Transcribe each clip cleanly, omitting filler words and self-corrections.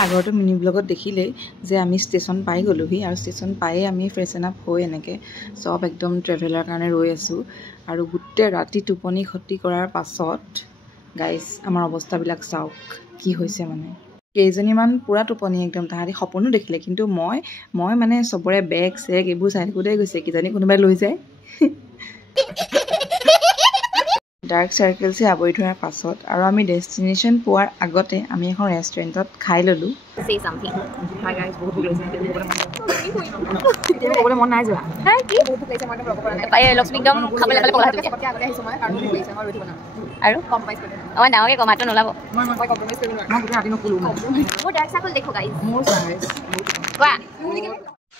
আগৰটো মিনি ব্লগত দেখিলেই যে আমি ষ্টেচন পাই গ'লোহি আৰু ষ্টেচন পায়ে আমি ফ্ৰেছন আপ হৈ এনেকৈ চব একদম ট্ৰেভেলাৰ কাৰণে ৰৈ আছোঁ আৰু গোটেই ৰাতি টোপনি ক্ষতি কৰাৰ পাছত গাইজ আমাৰ অৱস্থাবিলাক চাওক কি হৈছে মানে কেইজনীমান পূৰা টোপনি একদম তাহাঁতি সপোনো দেখিলে কিন্তু মই মানে চবৰে বেগ চেগ এইবোৰ চাই থাকোঁতেই গৈছে কিজানি কোনোবাই লৈ যায় ডাৰ্ক চাৰ্কেলছে আৱৰি ধৰাৰ পাছত আৰু আমি ডেষ্টিনেশ্যন পোৱাৰ আগতে আমি এখন ৰেষ্টুৰেণ্টত খাই ল'লোঁ মন নাই যোৱা আৰু মই ডাঙৰকৈ কমাটো নোলাব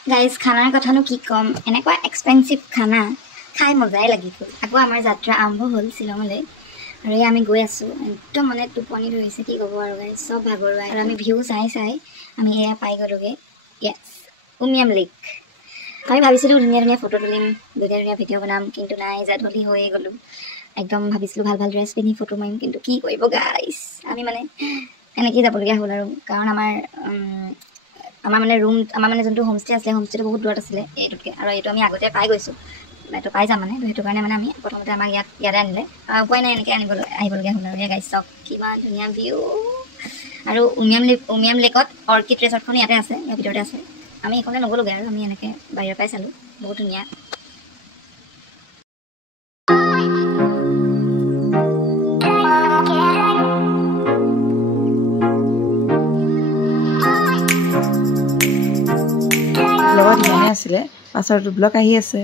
গাইজ খানাৰ কথানো কি ক'ম এনেকুৱা এক্সপেঞ্চিভ খানা খাই মজাই লাগি গ'ল আকৌ আমাৰ যাত্ৰা আৰম্ভ হ'ল শ্বিলঙলৈ আৰু এই আমি গৈ আছোঁ একদম মানে টোপনি ধৰিছে কি ক'ব আৰু গাইজ চব ভাগৰুৱাই আৰু আমি ভিউ চাই আমি এয়া পাই গ'লোগৈ য়েছ উমিয়াম লেক আমি ভাবিছিলোঁ ধুনীয়া ধুনীয়া ফটো তুলিম ধুনীয়া ধুনীয়া ভিডিঅ' বনাম কিন্তু নাই জাধলি হৈয়ে গ'লোঁ একদম ভাবিছিলোঁ ভাল ভাল ড্ৰেছ পিন্ধি ফটো মাৰিম কিন্তু কি কৰিব গাইজ আমি মানে এনেকৈয়ে যাবলগীয়া হ'ল আৰু কাৰণ আমাৰ মানে যোনটো হোমষ্টে আছিলে হোমষ্টেটো বহুত দূৰত আছিলে এইটোতকৈ আৰু এইটো আমি আগতে পাই গৈছোঁ এইটো পাই যাম মানে সেইটো কাৰণে মানে আমি প্ৰথমতে আমাক ইয়াতে আনিলে উপায় নাই এনেকৈ আহিবলগীয়া হ'ল আৰু এই গাইজ চাওক কিমান ধুনীয়া ভিউ আৰু উমিয়াম লেকত অৰ্কিড ৰিজৰ্টখন ইয়াতে আছে ইয়াৰ ভিতৰতে আছে আমি এইখনে নগ'লোগৈ আৰু আমি এনেকৈ বাহিৰৰ পৰাই চালোঁ বহুত ধুনীয়া লগত ইমানেই আছিলে পাছৰটো ব্লগ আহি আছে